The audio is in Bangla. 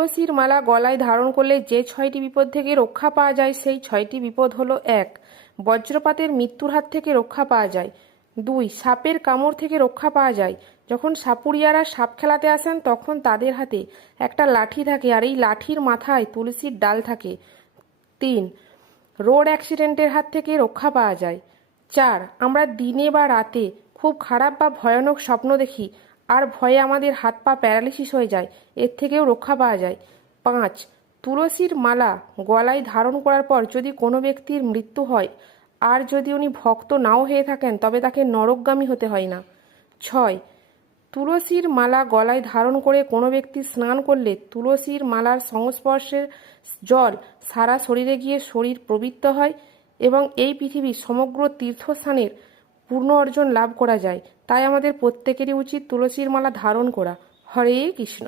তুলসীর মালা গলায় ধারণ করলে যে 6টি বিপদ থেকে রক্ষা পাওয়া যায় সেই 6টি বিপদ হলো: 1. বজ্রপাতের মৃত্যুর হাত থেকে রক্ষা পাওয়া যায়। 2. সাপের কামড় থেকে রক্ষা পাওয়া যায়। যখন সাপুড়িয়ারা সাপ খেলাতে আসেন তখন তাদের হাতে একটা লাঠি থাকে আর এই লাঠির মাথায় তুলসীর ডাল থাকে। 3. রোড অ্যাক্সিডেন্টের হাত থেকে রক্ষা পাওয়া যায়। 4. আমরা দিনে বা রাতে খুব খারাপ বা ভয়ানক স্বপ্ন দেখি আর ভয়ে আমাদের হাত পা প্যারালিসিস হয়ে যায়, এর থেকেও রক্ষা পাওয়া যায়। 5. তুলসীর মালা গলায় ধারণ করার পর যদি কোনো ব্যক্তির মৃত্যু হয় আর যদি উনি ভক্ত নাও হয়ে থাকেন তবে তাকে নরকগামী হতে হয় না। 6. তুলসীর মালা গলায় ধারণ করে কোনো ব্যক্তি স্নান করলে তুলসীর মালার সংস্পর্শের জল সারা শরীরে গিয়ে শরীর পবিত্র হয় এবং এই পৃথিবীর সমগ্র তীর্থস্থানের পূর্ণ অর্জন লাভ করা যায়। তাই আমাদের প্রত্যেকেরই উচিত তুলসীর মালা ধারণ করা। হরে কৃষ্ণ।